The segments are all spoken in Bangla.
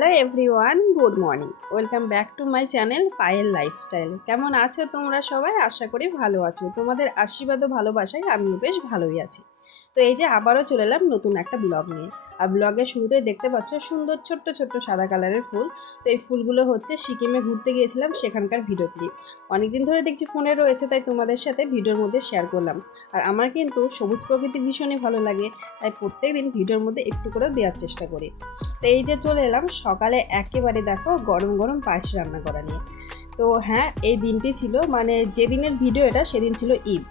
Hello everyone, good morning. Welcome back to my channel Payel lifestyle. কেমন আছো তোমরা সবাই? আশা করি ভালো আছো। তোমাদের আশীর্বাদ ও ভালোবাসায় আমিও বেশ ভালোই আছি। তো এই যে আবারও চলে এলাম নতুন একটা ব্লগ নিয়ে। আর ব্লগের শুরুতেই দেখতে পাচ্ছ সুন্দর ছোট্ট ছোট্ট সাদা কালারের ফুল। তো এই ফুলগুলো হচ্ছে সিকিমে ঘুরতে গিয়েছিলাম, সেখানকার ভিডিও ক্লিপ। অনেকদিন ধরে দেখছি ফোনে রয়েছে, তাই তোমাদের সাথে ভিডিওর মধ্যে শেয়ার করলাম। আর আমার কিন্তু সবুজ প্রকৃতি ভীষণই ভালো লাগে, তাই প্রত্যেক দিন ভিডিওর মধ্যে একটু করে দেওয়ার চেষ্টা করি। তো এই যে চলে এলাম সকালে, একেবারে দেখো গরম গরম পায়েস রান্না করা নিয়ে। তো হ্যাঁ, এই দিনটি ছিল মানে যেদিনের ভিডিও এটা সেদিন ছিল ঈদ।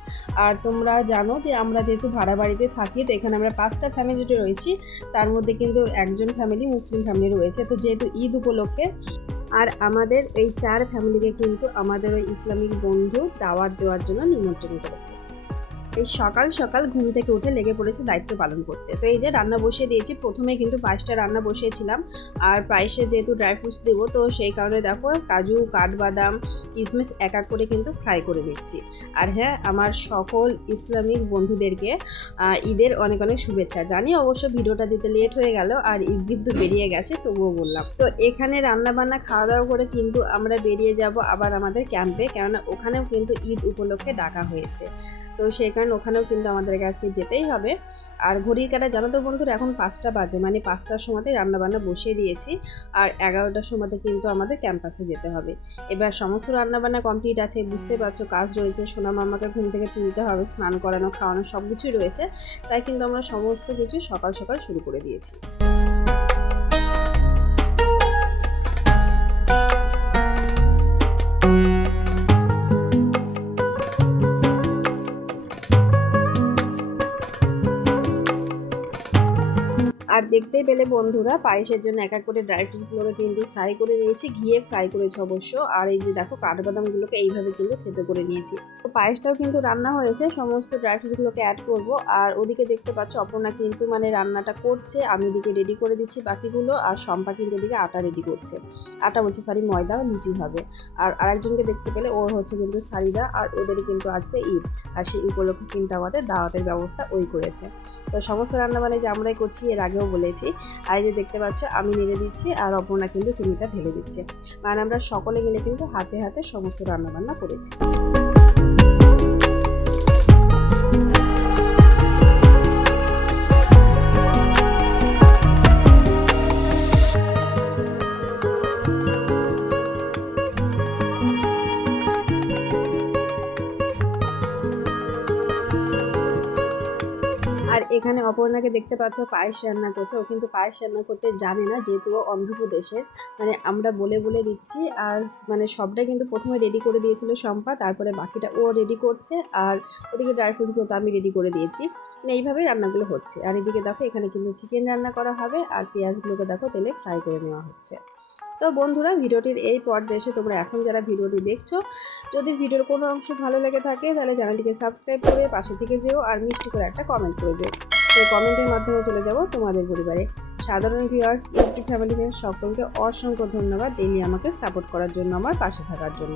আর তোমরা জানো যে আমরা যেহেতু ভাড়া বাড়িতে থাকি, তো এখানে আমরা 5টা ফ্যামিলিতে রয়েছি। তার মধ্যে কিন্তু একজন ফ্যামিলি মুসলিম ফ্যামিলি রয়েছে। তো যেহেতু ঈদ উপলক্ষে আর আমাদের এই 4 ফ্যামিলিকে কিন্তু আমাদের ওই ইসলামিক বন্ধু দাওয়াত দেওয়ার জন্য নিমন্ত্রণ করেছে। এই সকাল সকাল ঘুম থেকে উঠে লেগে পড়েছে দায়িত্ব পালন করতে। তো এই যে রান্না বসিয়ে দিয়েছি, প্রথমে কিন্তু পায়েসটা রান্না বসিয়েছিলাম। আর পায়েসে যেহেতু ড্রাই ফ্রুটস দেবো, তো সেই কারণে দেখো কাজু, কাঠবাদাম, কিশমিশ এক এক করে কিন্তু ফ্রাই করে নিচ্ছি। আর হ্যাঁ, আমার সকল ইসলামিক বন্ধুদেরকে ঈদের অনেক অনেক শুভেচ্ছা। জানি অবশ্য ভিডিওটা দিতে লেট হয়ে গেল আর ঈদ কিন্তু বেরিয়ে গেছে, তবুও বললাম। তো এখানে রান্না বান্না খাওয়া দাওয়া করে কিন্তু আমরা বেরিয়ে যাব আবার আমাদের ক্যাম্পে, কেননা ওখানেও কিন্তু ঈদ উপলক্ষে ডাকা হয়েছে। তো সেই কারণে ওখানেও কিন্তু আমাদেরকে আজকে যেতেই হবে। আর ঘড়ির কাঁটা জানো তো বন্ধুরা, এখন 5টা বাজে, মানে 5টার সময়তে রান্নাবান্না বসিয়ে দিয়েছি। আর 11টার সময়তে কিন্তু আমাদের ক্যাম্পাসে যেতে হবে। এবার সমস্ত রান্নাবান্না কমপ্লিট আছে, বুঝতে পারছো কাজ রয়েছে। সোনা মামাকে ঘুম থেকে তুলতে হবে, স্নান করানো, খাওয়ানো সব কিছুই রয়েছে। তাই কিন্তু আমরা সমস্ত কিছু সকাল সকাল শুরু করে দিয়েছি। আর দেখতেই পেলে বন্ধুরা, পায়েসের জন্য এক এক করে ড্রাই ফ্রুটসগুলোকে কিন্তু ফ্রাই করে নিয়েছি, ঘিয়ে ফ্রাই করেছি অবশ্য। আর এই যে দেখো কাঠবাদামগুলোকে এইভাবে কিন্তু থেতো করে নিয়েছি। তো পায়েসটাও কিন্তু রান্না হয়েছে, সমস্ত ড্রাই ফ্রুটসগুলোকে অ্যাড করব। আর ওদিকে দেখতে পাচ্ছ অপর্ণা কিন্তু মানে রান্নাটা করছে, আমি এদিকে রেডি করে দিচ্ছি বাকিগুলো। আর শম্পা কিন্তু ওদিকে আটা রেডি করছে, আটা বলছি সরি ময়দা, লুচি হবে। আর আরেকজনকে দেখতে পেলে ওর হচ্ছে কিন্তু সারিদা, আর ওদেরই কিন্তু আজকে ঈদ। আর সেই উপলক্ষে কিন্তু আমাদের দাওয়াতের ব্যবস্থা ওই করেছে। তো সমস্ত রান্নাবান্না যে আমরাই করছি, এর আগেও বলেছি। আর যে দেখতে পাচ্ছ আমি নেড়ে দিচ্ছি আর অপর্ণা কিন্তু চিনিটা ঢেলে দিচ্ছে। মানে আমরা সকলে মিলে কিন্তু হাতে হাতে সমস্ত রান্নাবান্না করেছি। আর এখানে অপর্ণাকে দেখতে পাচ্ছ পায়েস রান্না করছে। ও কিন্তু পায়েস রান্না করতে জানে না, যেহেতু ও অন্ধ্রপ্রদেশের। মানে আমরা বলে বলে দিচ্ছি। আর মানে সবটাই কিন্তু প্রথমে রেডি করে দিয়েছিল শম্পা, তারপরে বাকিটা ও রেডি করছে। আর ওদিকে ড্রাই ফ্রুটসগুলো তো আমি রেডি করে দিয়েছি। মানে এইভাবেই রান্নাগুলো হচ্ছে। আর এদিকে দেখো এখানে কিন্তু চিকেন রান্না করা হবে, আর পেঁয়াজগুলোকে দেখো তেলে ফ্রাই করে নেওয়া হচ্ছে। তো বন্ধুরা, ভিডিওটির এই পর্যায়ে এসে তোমরা এখন যারা ভিডিওটি দেখছো, যদি ভিডিওর কোনো অংশ ভালো লেগে থাকে তাহলে চ্যানেলটিকে সাবস্ক্রাইব করে পাশে থেকে যেও, আর মিষ্টি করে একটা কমেন্ট করে যেও। সেই কমেন্টের মাধ্যমে চলে যাব তোমাদের পরিবারে। সাধারণ ভিউয়ার্স, ইউটিউব ফ্যামিলিতে সকলকে অসংখ্য ধন্যবাদ ডেইলি আমাকে সাপোর্ট করার জন্য, আমার পাশে থাকার জন্য।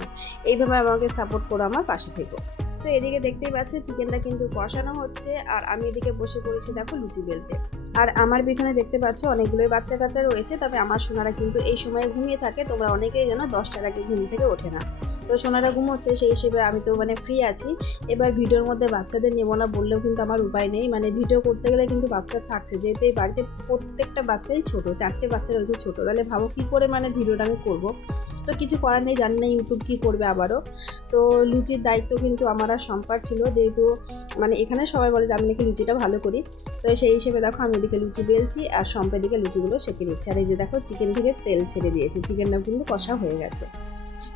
এইভাবে আমাকে সাপোর্ট করো, আমার পাশে থেকো। তো এদিকে দেখতেই পাচ্ছ চিকেনটা কিন্তু কষানো হচ্ছে, আর আমি এদিকে বসে পড়েছি দেখো লুচি বেলতে। আর আমার পিছনে দেখতে পাচ্ছ অনেকগুলোই বাচ্চা কাচ্চা রয়েছে, তবে আমার সোনারা কিন্তু এই সময় ঘুমিয়ে থাকে। তোমরা অনেকেই জানো 10টার আগে ঘুম থেকে ওঠে না। তো সোনারা ঘুমোচ্ছে, সেই হিসেবে আমি তো মানে ফ্রি আছি। এবার ভিডিওর মধ্যে বাচ্চাদের নেবো না বললেও কিন্তু আমার উপায় নেই। মানে ভিডিও করতে গেলে কিন্তু বাচ্চা থাকছে, যেহেতু এই বাড়িতে প্রত্যেকটা বাচ্চাই ছোটো, 4টে বাচ্চা রয়েছে ছোটো। তাহলে ভাবো কী করে মানে ভিডিওটা আমি করবো। তো কিছু করার নেই, জানি না ইউটিউব কী করবে আবারও। তো লুচির দায়িত্ব কিন্তু আমার আর শম্পার ছিল, যেহেতু মানে এখানে সবাই বলে যে আমি নাকি লুচিটা ভালো করি। তো সেই হিসেবে দেখো আমি এদিকে লুচি বেলছি আর শম্পের দিকে লুচিগুলো সেঁকে দিচ্ছি। আর এই যে দেখো চিকেন থেকে তেল ছেড়ে দিয়েছি, চিকেনটা কিন্তু কষা হয়ে গেছে।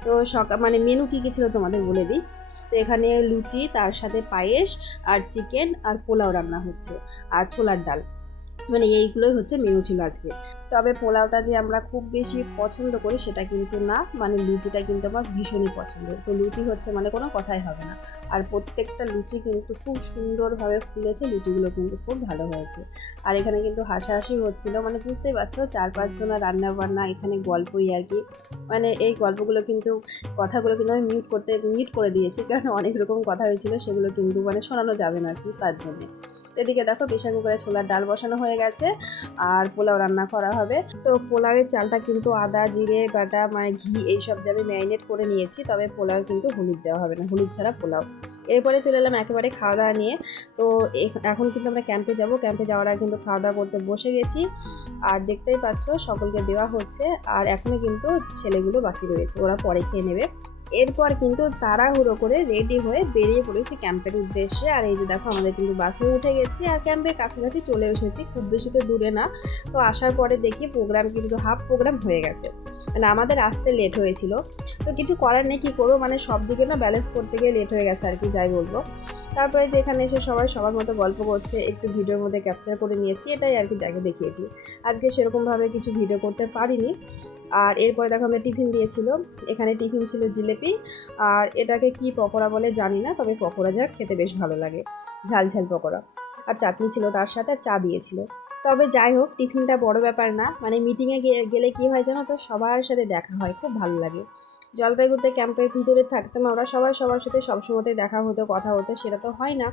তো মানে মেনু কী কী ছিল তোমাদের বলে দিই। তো এখানে লুচি, তার সাথে পায়েস আর চিকেন আর পোলাও রান্না হচ্ছে, আর ছোলার ডাল। মানে এইগুলোই হচ্ছে মেনু ছিল আজকে। তবে পোলাওটা যে আমরা খুব বেশি পছন্দ করি সেটা কিন্তু না, মানে লুচিটা কিন্তু আমার ভীষণই পছন্দ। তো লুচি হচ্ছে মানে কোনো কথাই হবে না। আর প্রত্যেকটা লুচি কিন্তু খুব সুন্দরভাবে ফুলেছে, লুচিগুলো কিন্তু খুব ভালো হয়েছে। আর এখানে কিন্তু হাসাহাসি হচ্ছিলো, মানে বুঝতেই পারছো 4-5 জনের রান্না বান্না, এখানে গল্পই আর কি। মানে এই গল্পগুলো কিন্তু, কথাগুলো কিন্তু আমি মিউট করে দিয়েছি, কারণ অনেক রকম কথা হয়েছিল, সেগুলো কিন্তু মানে শোনানো যাবে না আর কি, তার জন্যে। এদিকে দেখো প্রেশার কুকারে ছোলার ডাল বসানো হয়ে গেছে আর পোলাও রান্না করা হবে। তো পোলাওয়ের চালটা কিন্তু আদা জিরে বাটা মানে ঘি এইসব দিয়ে আমি ম্যারিনেট করে নিয়েছি, তবে পোলাও কিন্তু হলুদ দেওয়া হবে না, হলুদ ছাড়া পোলাও। এরপরে চলে এলাম একেবারে খাওয়া দাওয়া নিয়ে। তো এখন কিন্তু আমরা ক্যাম্পে যাব, ক্যাম্পে যাওয়ার আগে কিন্তু খাওয়া দাওয়া করতে বসে গেছি। আর দেখতেই পাচ্ছ সকলকে দেওয়া হচ্ছে, আর এখনও কিন্তু ছেলেগুলো বাকি রয়েছে, ওরা পরে খেয়ে নেবে। এরপর কিন্তু তাড়াহুড়ো করে রেডি হয়ে বেরিয়ে পড়েছি ক্যাম্পের উদ্দেশ্যে। আর এই যে দেখো আমাদের কিন্তু বাসে উঠে গেছি আর ক্যাম্পের কাছাকাছি চলে এসেছি, খুব বেশি তো দূরে না। তো আসার পরে দেখি প্রোগ্রাম কিন্তু হাফ প্রোগ্রাম হয়ে গেছে, মানে আমাদের আসতে লেট হয়েছিল। তো কিছু করার নেই, কী করবো, মানে সব দিকে না ব্যালেন্স করতে গিয়ে লেট হয়ে গেছে আর কি, যাই বলবো। তারপরে যে এখানে এসে সবাই সবার মতো গল্প করছে, একটু ভিডিওর মধ্যে ক্যাপচার করে নিয়েছি, এটাই আর কি দেখিয়েছি। আজকে সেরকমভাবে কিছু ভিডিও করতে পারিনি। আর এরপরে দেখো আমাদের টিফিন দিয়েছিল, এখানে টিফিন ছিল জিলেপি, আর এটাকে কি পকোড়া বলে জানি না, তবে পকোড়া যা খেতে বেশ ভালো লাগে, ঝাল ঝাল পকোড়া। আর চাটনি ছিল তার সাথে, আর চা দিয়েছিল। তবে যাই হোক, টিফিনটা বড় ব্যাপার না, মানে মিটিংয়ে গেলে কি হয় জানো তো, সবার সাথে দেখা হয়, খুব ভালো লাগে। জলপাইগুড়িতে ক্যাম্পের ভিতরে থাকতাম আমরা, সবার সাথে সবসময়তে দেখা হতো, কথা হতো, সেটা তো হয় না।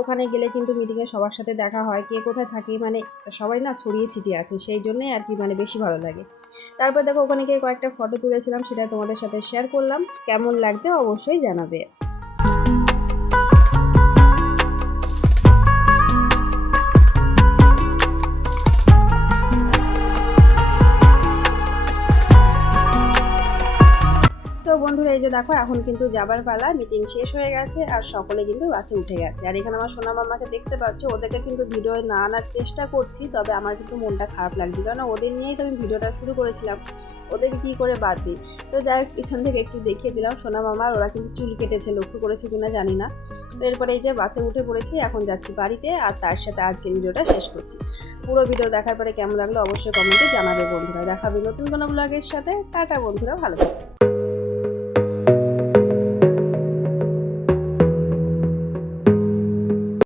ওখানে গেলে কিন্তু মিটিংয়ে সবার সাথে দেখা হয়, কে কোথায় থাকে, মানে সবাই না ছড়িয়ে ছিটিয়ে আছে, সেই জন্যই আর কি মানে বেশি ভালো লাগে। তারপর দেখো ওখানে গিয়ে কয়েকটা ফটো তুলেছিলাম, সেটা তোমাদের সাথে শেয়ার করলাম, কেমন লাগছে অবশ্যই জানাবে। তো বন্ধুরা এই যে দেখো এখন কিন্তু যাবার পালা, মিটিং শেষ হয়ে গেছে আর সকলে কিন্তু বাসে উঠে গেছে। আর এখানে আমার সোনা মামাকে দেখতে পাচ্ছ, ওদেরকে কিন্তু ভিডিও না আনার চেষ্টা করছি, তবে আমার কিন্তু মনটা খারাপ লাগছে, কারণ ওদের নিয়েই তো আমি ভিডিওটা শুরু করেছিলাম, ওদেরকে কী করে বাদ দিই। তো যাই হোক পিছন থেকে একটু দেখিয়ে দিলাম সোনা মামার, ওরা কিন্তু চুল কেটেছে, লক্ষ্য করেছে কিনা জানি না। তো এরপরে এই যে বাসে উঠে পড়েছি, এখন যাচ্ছি বাড়িতে, আর তার সাথে আজকের ভিডিওটা শেষ করছি। পুরো ভিডিও দেখার পরে কেমন লাগলো অবশ্যই কমেন্টে জানাবে বন্ধুরা। দেখাবে নতুন কোনো ব্লগের সাথে। টাটা বন্ধুরা, ভালো থাকবে।